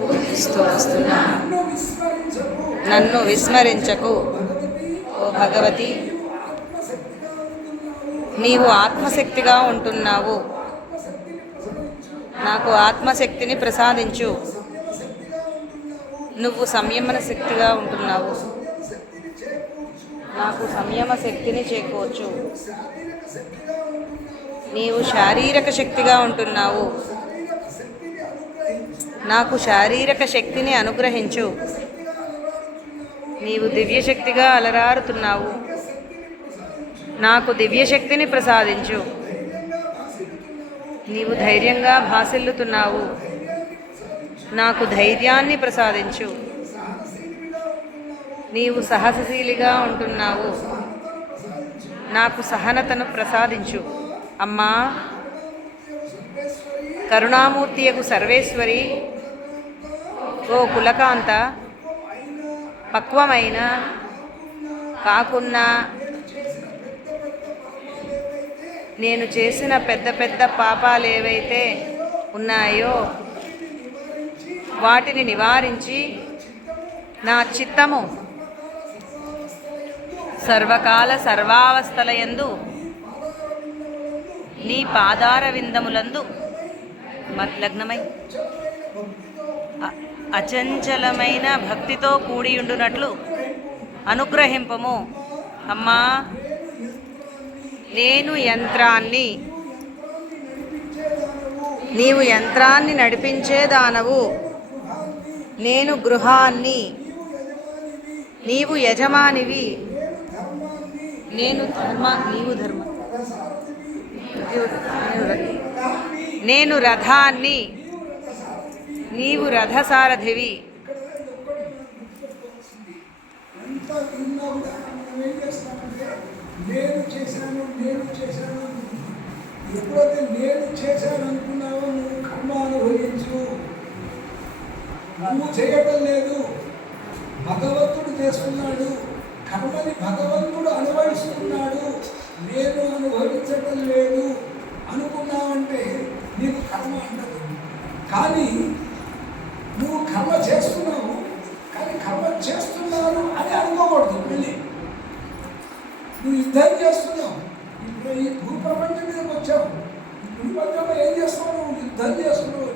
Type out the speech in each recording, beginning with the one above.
బోధిస్తూ వస్తున్నా. నన్ను విస్మరించకు ఓ భగవతి. నీవు ఆత్మశక్తిగా ఉంటున్నావు. నాకు ఆత్మశక్తిని ప్రసాదించు. నువ్వు సంయమన శక్తిగా ఉంటున్నావు. నాకు సంయమ శక్తిని చేకూర్చు. నీవు శారీరక శక్తిగా ఉంటున్నావు. నాకు శారీరక శక్తిని అనుగ్రహించు. నీవు దివ్యశక్తిగా అలరారుతున్నావు. నాకు దివ్యశక్తిని ప్రసాదించు. నీవు ధైర్యంగా భాసిల్లుతున్నావు. నాకు ధైర్యాన్ని ప్రసాదించు. నీవు సహనశీలిగా ఉంటున్నావు. నాకు సహనతను ప్రసాదించు. అమ్మా, కరుణామూర్తియగు సర్వేశ్వరి, ఓ కులకాంత, పక్వమైన కాకున్నా నేను చేసిన పెద్ద పెద్ద పాపాలు ఏవైతే ఉన్నాయో వాటిని నివారించి నా చిత్తము సర్వకాల సర్వావస్థలయందు నీ పాదార విందములందు మద్లగ్నమై అచంచలమైన భక్తితో కూడియుండునట్లు అనుగ్రహింపము. అమ్మా, నేను యంత్రాన్ని, నీవు యంత్రాన్ని నడిపించేదానవు. నేను గృహాన్ని, నీవు యజమానివి. నీవు ధర్మ, నేను రథాన్ని, నీవు రథసారథివి. ఎప్పుడైతే నేను చేశాను అనుకున్నావో నువ్వు కర్మ అనుభవించు. నువ్వు చేయటం లేదు, భగవంతుడు చేస్తున్నాడు. కర్మని భగవంతుడు అనుభవిస్తున్నాడు, నేను అనుభవించటం లేదు అనుకున్నావంటే నీకు కర్మ అంటదు. కానీ నువ్వు కర్మ చేస్తున్నావు, కానీ కర్మ చేస్తున్నాను అని అనుకోకూడదు. మళ్ళీ నువ్వు యుద్ధం చేస్తున్నావు. ఇప్పుడు ఈ భూప్రపంచం మీదకి వచ్చావు. ఈ భూప్రపంచంలో ఏం చేస్తావు? నువ్వు యుద్ధం చేస్తున్నావు.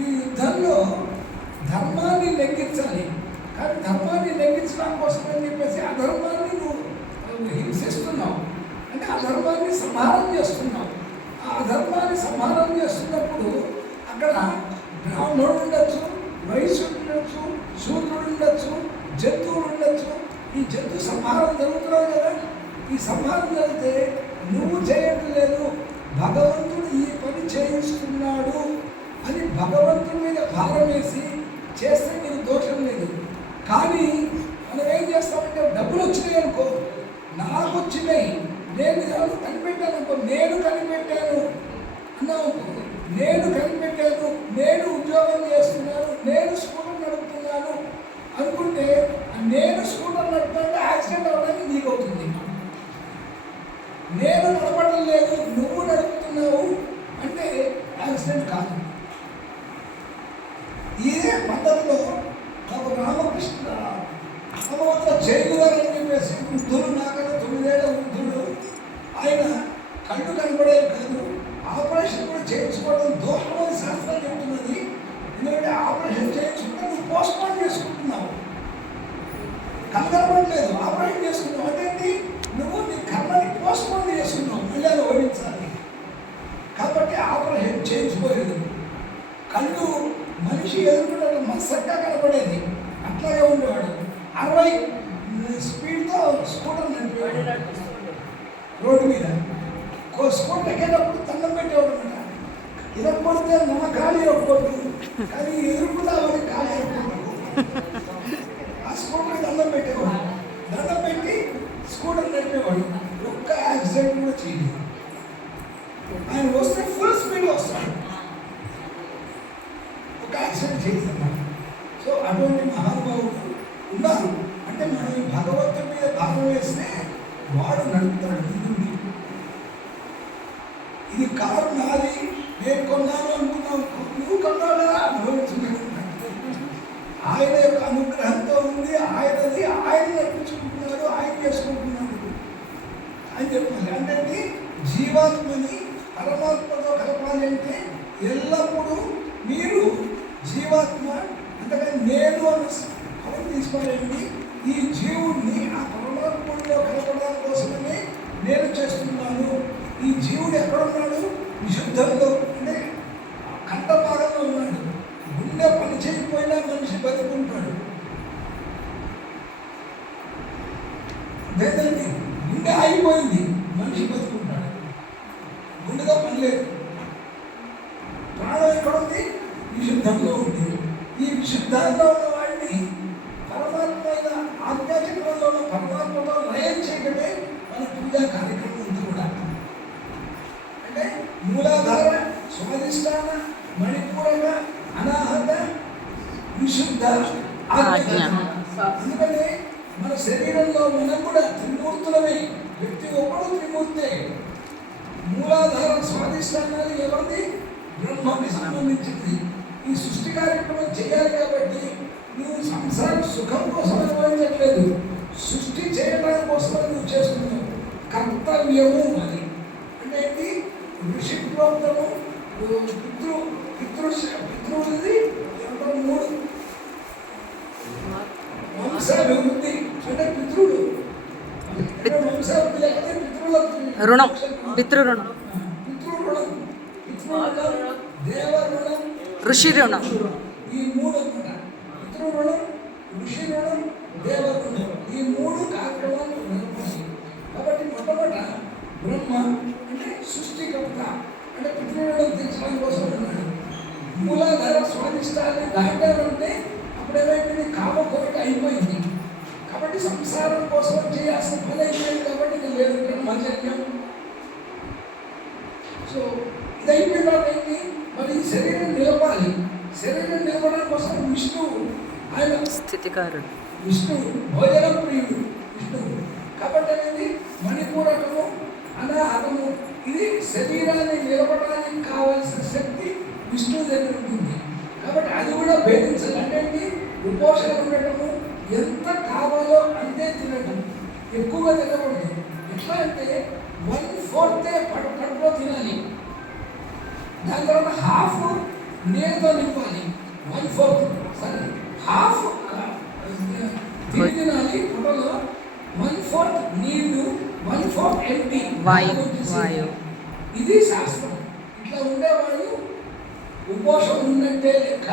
ఈ యుద్ధంలో ధర్మాన్ని లెక్కించాలి. కానీ ధర్మాన్ని లెక్కించడం కోసం అని చెప్పేసి అధర్మాన్ని నువ్వు హింసిస్తున్నావు. అంటే అధర్మాన్ని సంహారం చేస్తున్నావు. ఆ అధర్మాన్ని సంహారం చేస్తున్నప్పుడు అక్కడ బ్రాహ్మణుడు ఉండొచ్చు, వైశ్యుడు ఉండొచ్చు, శూద్రుడు ఉండొచ్చు, జంతువులు ఉండొచ్చు. ఈ జంతు సంహారం జరుగుతున్నావు కదా. ఈ సంహారం జరిగితే నువ్వు చేయటం లేదు, భగవంతుడు ఈ పని చేయిస్తున్నాడు అని భగవంతుడి మీద భారం వేసి చేస్తే నీకు దోషం లేదు. కానీ మనం ఏం చేస్తామంటే డబ్బులు వచ్చినాయి అనుకో, నాకు వచ్చినాయి, నేను కనిపెట్టాను అనుకో, నేను కనిపెట్టాను అన్నావు, నేను కనిపెట్టాను, నేను ఉద్యోగం చేస్తున్నాను, నేను స్కూటర్ నడుపుతున్నాను అనుకుంటే నేను స్కూటర్ నడుపుతుంటే యాక్సిడెంట్ అవ్వడానికి నీకు అవుతుంది. నేను నడపడం లేదు, నువ్వు నడుపుతున్నావు అంటే యాక్సిడెంట్ కాదు. ఇదే పద్ధతిలో ఒక రామకృష్ణ జైలు గారు అని చెప్పేసి వృద్ధులు, నాకన్నా 9 ఏళ్ల వృద్ధుడు, ఆయన కళ్ళు కనపడే కాదు, ఆపరేషన్ కూడా చేయించుకోవడం దోషం అని శాస్త్రం చెప్తున్నది. ఎందుకంటే ఆపరేషన్ చేయించుకుంటే నువ్వు పోస్ట్పోన్ చేసుకుంటున్నావు, కళ్ళు కనపడలేదు, ఆపరేషన్ చేసుకున్నావు అంటే నువ్వు నీ కర్మని పోస్ట్పోన్ చేసుకున్నావు, మళ్ళీ అది ఓడించాలి. కాబట్టి ఆపరేషన్ చేయించుకోలేదు. కళ్ళు మనిషి ఎదుర్కొంటే మసగ్గా కనపడేది, అట్లాగే ఉండేవాడు. 60 స్పీడ్తో స్కూటర్ నడిపేవాడు రోడ్డు మీద. స్కూటర్ ఎక్కేటప్పుడు దండం పెట్టేవాడు అనమాట. ఇదకపోతే మన ఖాళీ అవ్వకూడదు, కానీ ఎదుర్కొందామని ఖాళీ అయిపోతాడు. ఆ స్కూటర్ దండం పెట్టేవాడు, దండం పెట్టి స్కూటర్ నడిపేవాడు. ఒక్క యాక్సిడెంట్ కూడా చేయలేదు. ఆయన వస్తే ఫుల్ స్పీడ్ వస్తాడు, ఒక యాక్సిడెంట్ చేస్తున్నాడు. సో అటువంటి మహానుభావుడు ఉన్నారు. అంటే మనం ఈ భగవంతుడి మీద భాగం వేస్తే వాడు నడుపుతాడు. ఇది కారు నాది, నేను కొన్నాను అనుకున్నావు, నువ్వు కొన్నావు కదా అనుభవించుకుంటున్నావు. ఆయన యొక్క అనుగ్రహంతో ఉంది, ఆయనది ఆయన నడిపించుకుంటున్నాడు, ఆయన చేసుకుంటున్నాడు అని చెప్పాలి. అంటే జీవాత్మని పరమాత్మతో కలపాలి అంటే ఎల్లప్పుడూ మీరు జీవాత్మ అంతకని నేను అని పదం తీసుకోలేండి. ఈ జీవుడిని ఆ పరమాత్మలో కలపడం కోసమనే నేను చేస్తున్నాను. ఈ జీవుడు ఎక్కడున్నాడు? విశుద్ధంలో అంటే కంట భాగంలో ఉన్నాడు. గుండె పని చేయకపోయినా మనిషి బతుకుంటాడు. లేదండి, గుండె ఆగిపోయింది, మనిషి బతుకుంటాడు. గుండెతో పని లేదు. ప్రాణం ఎక్కడుంది? విశుద్ధంలో ఉంది. ఈ విశుద్ధంలో ఉన్న వాడిని పరమాత్మ ఆధ్యాత్మికంలో ఉన్న పరమాత్మతో లయం చేయడమే మన పూజా కార్యక్రమం ఉంది కూడా. అంటే మూలాధార, స్వాధిష్టాన, మణిపూరక, అనాహత, విశుద్ధ ఆజ్ఞ. అందుకనే మన శరీరంలో మనం కూడా త్రిమూర్తులమే. వ్యక్తి ఒక్కడు త్రిమూర్తే. మూలాధార, స్వాధిష్టానాలు ఎవరిది? బ్రహ్మకి సంబంధించింది. ఈ సృష్టి కార్యక్రమం చేయాలి కాబట్టి నువ్వు సంసార సుఖం కోసం అనుభవించట్లేదు, సృష్టి చేయడం కోసం నువ్వు చేస్తున్నావు. కర్తవ్యము అది అంటే ఏంటి? ఋషిప్రోక్తము, పితృది 3 వంశాభివృద్ధి అంటే పితృడు. వంశాభివృద్ధి లేకపోతే పితృల రుణం, పితృరుణం, పితృరుణం, దేవ రుణం, ఋషి రుణం. ఈ 3 అన్నమాట. పితృరుణం, ఋషి రుణం, దేవ రుణం. ఈ 3 కార్యక్రమాలు నిర్వహించాలి. కాబట్టి మొట్టమొదట బ్రహ్మ అంటే సృష్టికర్త అంటే పితృరుణం తీర్చడం కోసం ఉన్నాడు. మూలాధార స్వాధిష్టాన్ని దాటాలంటే అప్పుడేమైపోయింది? కామ కోరిక అయిపోయింది. కాబట్టి సంసారం కోసం చేయాల్సిన పని అయిపోయింది. కాబట్టి ఇది లేదు బ్రహ్మచర్యం. సో ఇది అయిపోయిన ఏంటి? మరి ఈ శరీరం నిలపాలి. శరీరం నిలపడం కోసం విష్ణువు ఆయన స్థితికారుడు. విష్ణువు భోజన ప్రియుడు విష్ణువు. కాబట్టి అనేది మణిపూరకము, అనాహతము. ఇది శరీరాన్ని నిలపడానికి కావాల్సిన శక్తి విష్ణువు దగ్గర ఉంటుంది. కాబట్టి అది కూడా భేదించాలి. అంటే ఉపోషణ ఉండటము, ఎంత కావాలో అంతే తినటం, ఎక్కువగా తినకూడదు. ఎట్లా అంటే 1/4 కడుపులో తినాలి. దాని తర్వాత హాఫ్ నీళ్ళతో నింపాలి. 1/4 సరే, హాఫ్ తినాలి పొట్టలో. 1/4 నీళ్లు, 1/4 ఎంటీ వాయు. ఇది శాస్త్రం. ఇట్లా ఉండేవాళ్ళు ఉపోషం ఉన్నట్టే లెక్క.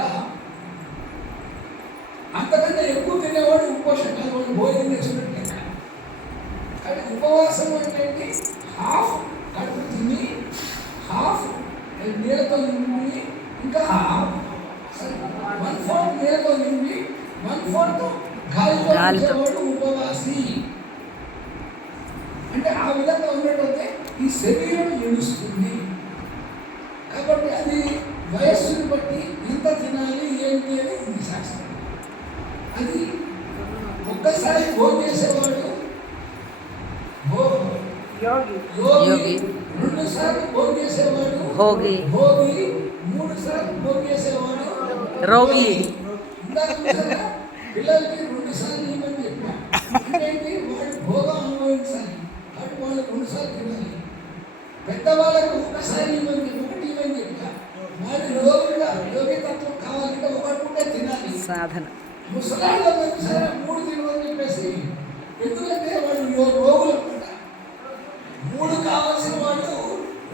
అంతకంటే ఎక్కువ తినేవాడు ఉపోషం కాదు, వాళ్ళు భోజనం చేసినట్టు లెక్క. కానీ ఉపవాసం అంటే హాఫ్ కడుపు తిని, హాఫ్ నీళ్ళతో నింపి, ఇంకా 1/4 నీళ్ళతో నింపి, 1/4 గాలితో నింపేవాడు ఉపవాసి. అంటే ఆ విధంగా ఉన్నట్టయితే ఈ శరీరం నిలుస్తుంది. కాబట్టి అది వయస్సును బట్టి ఎంత తినాలి ఏంటి అని ఉంది శాస్త్రం. అది ఒక్కసారి భోజనం చేసేవాడు యోగి, 2 సార్లు భోజనం చేసేవాడు భోగి, 3 సార్లు భోజనం చేసేవాడు రోగి. పిల్లలకి 2 సార్లు ఇవ్వని చెప్పా. అంటే వాడు భోగం అనుభవించాలి. కాబట్టి వాళ్ళు 2 సార్లు తినాలి. పెద్దవాళ్ళకు 1 సారి ఇవ్వని చెప్పా. వాడు యోగి తత్వం కావాలంటే 1 పూట తినాలి. సాధన. ముసలాళ్ళ 3 తినమని చెప్పేసి, ఎందుకంటే వాళ్ళు రోగులు అనమాట. 3 కావాల్సిన వాళ్ళు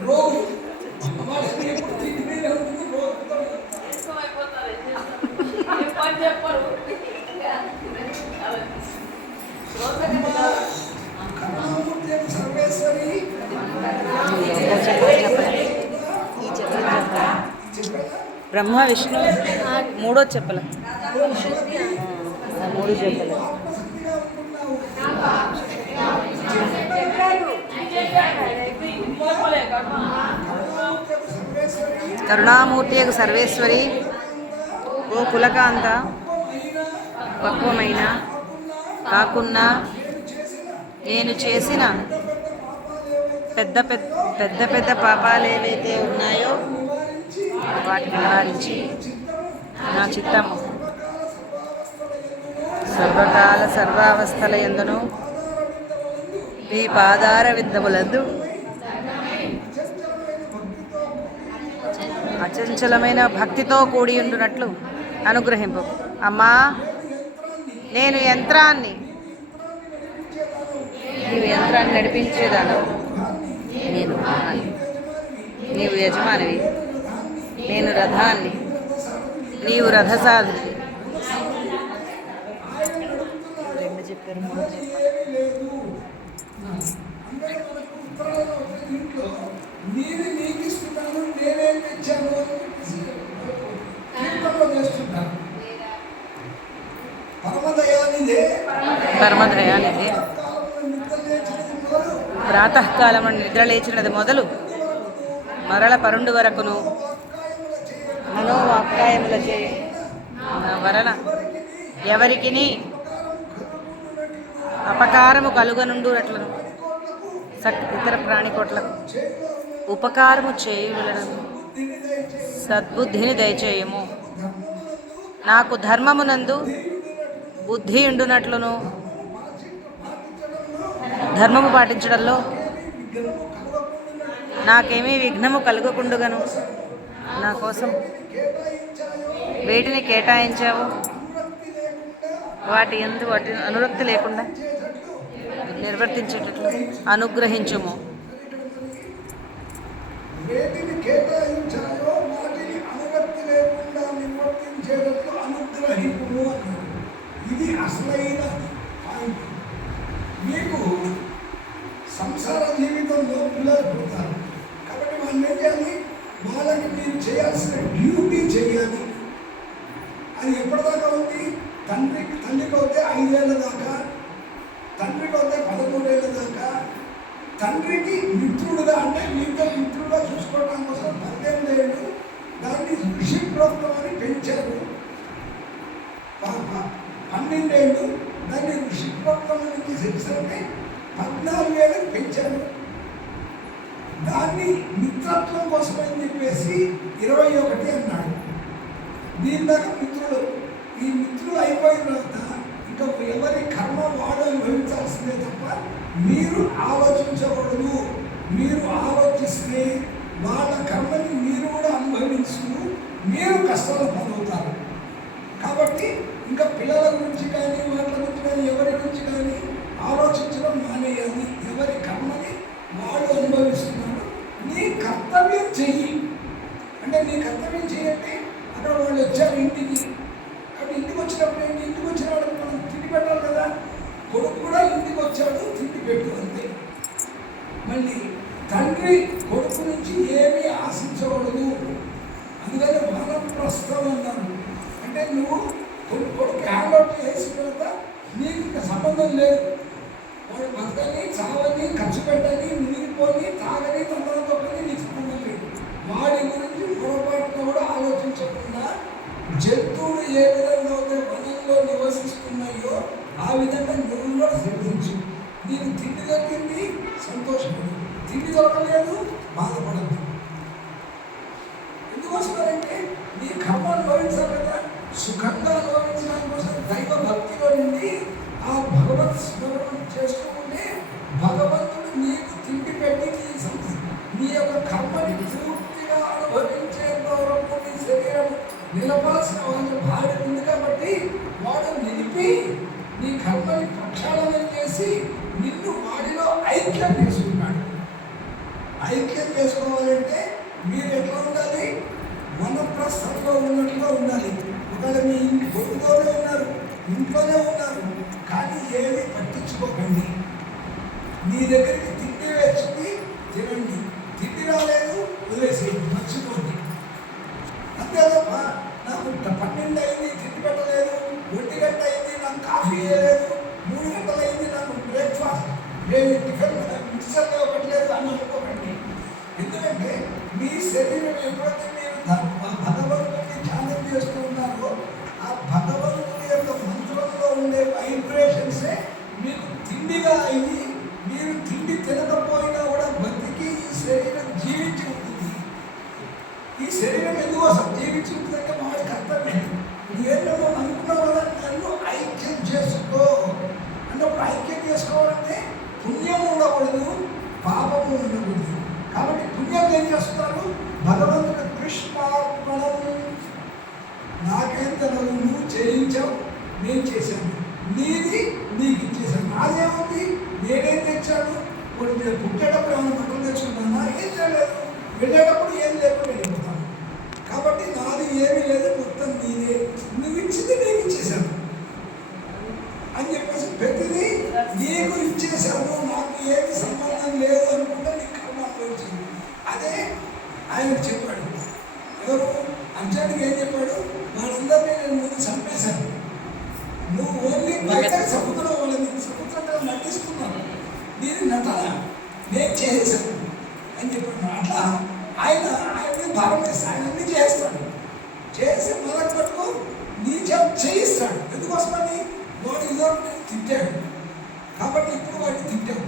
రోగులు. వాళ్ళకి ఎప్పుడు తిండి మీద ఉంటుంది, రోగులతో సర్వేశ్వరి బ్రహ్మ విష్ణు 3వ చెప్పల 3 చెప్పల. కరుణామూర్తి యొక్క సర్వేశ్వరి, ఓ కులకాంత, పక్వమైన కాకున్నా నేను చేసిన పెద్ద పెద్ద పాపాలు ఏవైతే ఉన్నాయో వాటిని నివారించి నా చిత్తము సర్వకాల సర్వావస్థల యందును పాదార విందములందు మీ పాదార విందములందు అచంచలమైన భక్తితో కూడి అచంచలమైన భక్తితో కూడి ఉండునట్లు అనుగ్రహింపు. అమ్మా, నేను యంత్రాన్ని నేను యంత్రాన్ని నడిపించేదాను. నేను నీవు యజమానివి, నేను రథాన్ని, నీవు రథసారథివి. రెండు చెప్పారు, మూడు చెప్పారు. ఏమీ లేదు. అందరూ మనకు ఉత్తరాలు ఒక ఇంట్లో నేను నీకు ఇస్తున్నాను, నేనేం తెచ్చాను అని కీర్తనలో చేస్తుంటాను. పరమదయానిదే పరమదయానిధి కాలంలో నిద్ర లేచినది మొదలు ప్రాతకాలం నిద్ర లేచినది మొదలు మరల పరుండు వరకును వాక్కాయముల చేయకుండా మనోవాక్కాయముల చే నా వలన ఎవరికిని అపకారము కలుగనుండునట్లను ఇతర ప్రాణికోట్లకు ఉపకారము చేయులను సద్బుద్ధిని దయచేయము. నాకు ధర్మమునందు బుద్ధి ఉండునట్లును ధర్మము పాటించడంలో నాకేమీ విఘ్నము కలుగకుండుగను నా కోసం వేటిని కేటాయించావు, వాటి యందు వాటి అనురక్తి లేకుండా నిర్వర్తించేటట్లు అనుగ్రహించుము. వేటిని కేటాయించాయో వాటిని అనురక్తి లేకుండా నిర్వర్తించేటట్లు అనుగ్రహింపుము అన్నాడు. ఇది అసలైన పాయింట్. మీకు సంసార జీవితంలో పిల్లలు పుడతారు కాబట్టి వాళ్ళు ఏం చేయాలి? వాళ్ళకి మీరు చేయాల్సిన డ్యూటీ చేయాలి. అది ఎప్పటిదాకా ఉంది? తల్లికి అవుతే 5 ఏళ్ళ దాకా, తండ్రికి అవుతే 13 ఏళ్ళ దాకా, తండ్రికి మిత్రుడుగా అంటే మీతో మిత్రుడుగా చూసుకోవడం కోసం 18 ఏళ్ళు దాన్ని ఋషిప్రోక్తం అని పెంచారు. 12 ఏళ్ళు దాన్ని ఋషిప్రోక్తం అని చేసేసరికి 14 ఏళ్ళకి పెంచారు. దాన్ని మిత్రత్వం కోసం అని చెప్పేసి 21 అన్నాడు. దీని దాకా మిత్రులు. ఈ మిత్రులు అయిపోయిన తర్వాత ఇంకా ఎవరి కర్మ వాడు అనుభవించాల్సిందే తప్ప మీరు ఆలోచించకూడదు. మీరు ఆలోచిస్తే వాళ్ళ కర్మని మీరు కూడా అనుభవించు, మీరు కష్టాలు పాలవుతారు. కాబట్టి ఇంకా పిల్లల గురించి కానీ వాళ్ళ గురించి కానీ ఎవరి గురించి కానీ ఆలోచించడం మానేయాలి. ఎవరి కర్మని వాడు అనుభవిస్తున్నారు. నీ కర్తవ్యం చెయ్యి. అంటే నీ కర్తవ్యం చేయండి. అక్కడ వాళ్ళు వచ్చారు ఇంటికి, అక్కడ ఇంటికి వచ్చినప్పుడు ఏంటి? ఇంటికి వచ్చిన వాళ్ళకి మనం తిండి పెట్టాలి కదా. కొడుకు కూడా ఇంటికి వచ్చాడు, తిండి పెట్టు అంతే. మళ్ళీ తండ్రి కొడుకు నుంచి ఏమీ ఆశించకూడదు. అందుకని వానప్రస్థం అన్నాను. అంటే నువ్వు కొడుకు హ్యాండ్ అవుట్ చేసిన తర్వాత నీకు ఇంకా సంబంధం లేదు. వాడు బతకని, చావని, ఖర్చు పెట్టని, మునిగిపోని, తాగని, తొందరతో పని నీకు సంబంధం లేదు. వాడి గురించి పొరపాటున కూడా ఆలోచించకుండా జంతువులు ఏ విధంగా అయితే వనంలో నివసిస్తున్నాయో ఆ విధంగా నువ్వు కూడా శ్రమించు. నీకు తిండి దొరికింది, సంతోషపడు. తిండి దొరకలేదు, బాధపడద్దు. ఎందుకు వస్తున్నారంటే నీ కర్మ అనుభవించాలి కదా. సుఖంగా అనుభవించడానికి కోసం దైవ భక్తిలో నుండి ఆ భగవత్ స్మరణ చేసుకుంటే భగవంతుడు నీకు తిండి పెట్టి నీ యొక్క కర్మని పూర్తిగా అనుభవించేంత వరకు నీ శరీరం నిలపాల్సిన వాళ్ళ భార్య ఉంది. కాబట్టి వాడు నిలిపి నీ కర్మని ప్రక్షాళన చేసి నిన్ను వాడిలో ఐక్యం చేసుకున్నాడు. ఐక్యం చేసుకోవాలంటే మీరు ఎట్లా ఉండాలి? వనప్రస్థంలో ఉన్నట్లుగా ఉండాలి. ఒకవేళ మీ కొడుకులోనే ఉన్నారు, ఇంట్లోనే ఉన్నారు, కానీ ఏమీ పట్టించుకోకండి. నీ దగ్గరికి తిండి వేసింది, తినండి. తిండి రాలేదు, వదిలేసేయండి, మర్చిపోండి. అంతే తప్ప నాకు 12 అయింది తిండి పెట్టలేదు, 1 గంట అయింది నాకు కాఫీ వేయలేదు, 3 గంటలు అయింది నాకు బ్రేక్ఫాస్ట్ లేదు, టిఫిన్ మిక్సర్ ఇవ్వట్లేదు అని అనుకోకండి. ఎందుకంటే మీ శరీరం ఎప్పుడైతే మీరు భగవంతుడిని ధ్యానం చేస్తూ ఉన్నారో ఆ భగవంతుడి యొక్క మంత్రంలో ఉండే వైబ్రేషన్సే మీకు తిండిగా అయ్యి మీరు తిండి తినకపోయినా కూడా బతికి ఈ శరీరం జీవించి ఉంటుంది. ఈ శరీరం ఎందుకోసం జీవించి ఉంటుందంటే వాడి కర్తవ్యం. నువ్వేంటో అనుకున్నావు కదా, నన్ను ఐక్యం చేసుకో. నేను చేశాను, నీది నీకు ఇచ్చేసాను. నాదేముంది, నేనేం తెచ్చాను? ఇప్పుడు నేను పుట్టేటప్పుడు ఏమైనా బట్టలు తెచ్చుకుంటానా? ఏం చేయలేదు. వెళ్ళేటప్పుడు ఏం లేకుండా వెళ్ళిపోతాను. కాబట్టి నాది ఏమీ లేదు, మొత్తం నీదే, నువ్వు ఇచ్చింది నేను ఇచ్చేసాను అని చెప్పేసి ప్రతిదీ నీకు ఇచ్చేసాను, నాకు ఏమి సంబంధం లేదు అనుకుంటే నీ కర్మ అనుభవించింది. అదే ఆయనకు చెప్పాడు. ఎవరు? అర్జునుడికి ఏం చెప్పాడు? వాళ్ళందరినీ నేను ముందు చంపేశాను, నువ్వు ఓన్లీ బయట సముద్రం వాళ్ళని సముద్రంలో నటిస్తున్నాను, నేను నటన నేను చేసేసాను అని చెప్పాడు. అట్లా ఆయన్ని భారం వేస్తాడు, ఆయన అన్ని చేస్తాడు. చేసి మొదటి మటుకు నీ చేయిస్తాడు. ఎందుకోసమని? వాడు ఇదో తిట్టాడు కాబట్టి ఇప్పుడు వాడిని తిట్టాడు,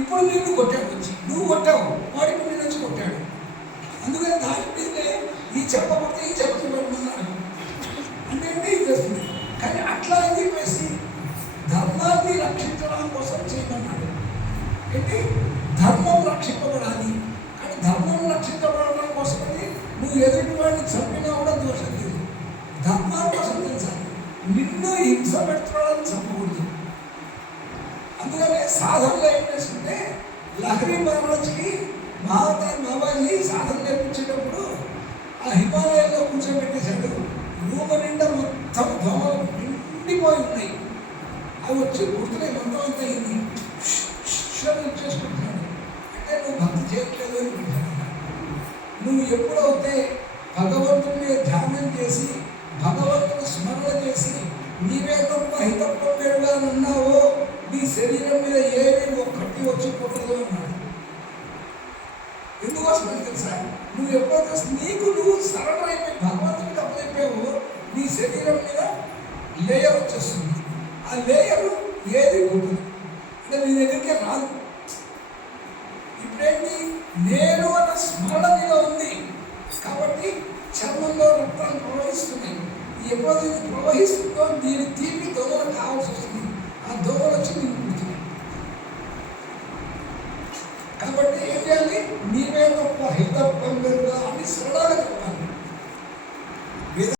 ఇప్పుడు నిన్ను కొట్టాడు, వచ్చి నువ్వు కొట్టావు, వాడికి నిన్ను వచ్చి కొట్టాడు. అందుకని దాని మీదే ఈ చెప్పబడితే ఈ చెప్పబడుతున్నాడు అంటే ఇది చేస్తుంది. కానీ అట్లా అని చెప్పేసి ధర్మాన్ని రక్షించడం కోసం చేయమన్నాడు. ఏంటి? ధర్మం రక్షింపబడాలి. కానీ ధర్మం రక్షించబడడం కోసమని నువ్వు ఎదుటి వాడిని చంపినా కూడా దోషం లేదు. ధర్మం కోసం తెలుసా, నిన్ను హింస పెడుతున్నాడని చంపకూడదు. అందుకనే సాధనలో ఏం చేస్తుంటే లహరి మహారాజ్కి బాబాజీ సాధన నేర్పించేటప్పుడు ఆ హిమాలయాల్లో కూర్చోబెట్టేశాడు. రూమ్ నిండా మొత్తం దోమలు నిండిపోయి ఉన్నాయి. అవి వచ్చి గుర్తులే మొత్తం అంతా అయింది. చేసుకుంటున్నాడు అంటే నువ్వు భక్తి చేయట్లేదు అని పెట్టాడు. నువ్వు ఎప్పుడైతే భగవంతుని ధ్యానం చేసి భగవంతుని స్మరణ చేసి నీవే తప్ప హితప్ప పేరుగా ఉన్నావో నీ శరీరం మీద ఏమీ ఒక్కటి వచ్చి కొట్టదు అన్నాడు. ఎందుకోసమని తెలుసా? నువ్వు ఎప్పుడైతే నీకు నువ్వు సరెండర్ అయిపోయి భగవంతునికి అప్పచెప్పావో నీ శరీరం మీద లేయర్ వచ్చేస్తుంది. ఆ లేయర్ ఏది కొట్టదు, అంటే నీ దగ్గరికే రాదు. ఇప్పుడేంటి? నేను అన్న స్మరణ మీద ఉంది కాబట్టి చర్మంలో రక్తాలు ప్రవహిస్తున్నాయి. ఎప్పుడైతే ఇది ప్రవహిస్తుందో దీన్ని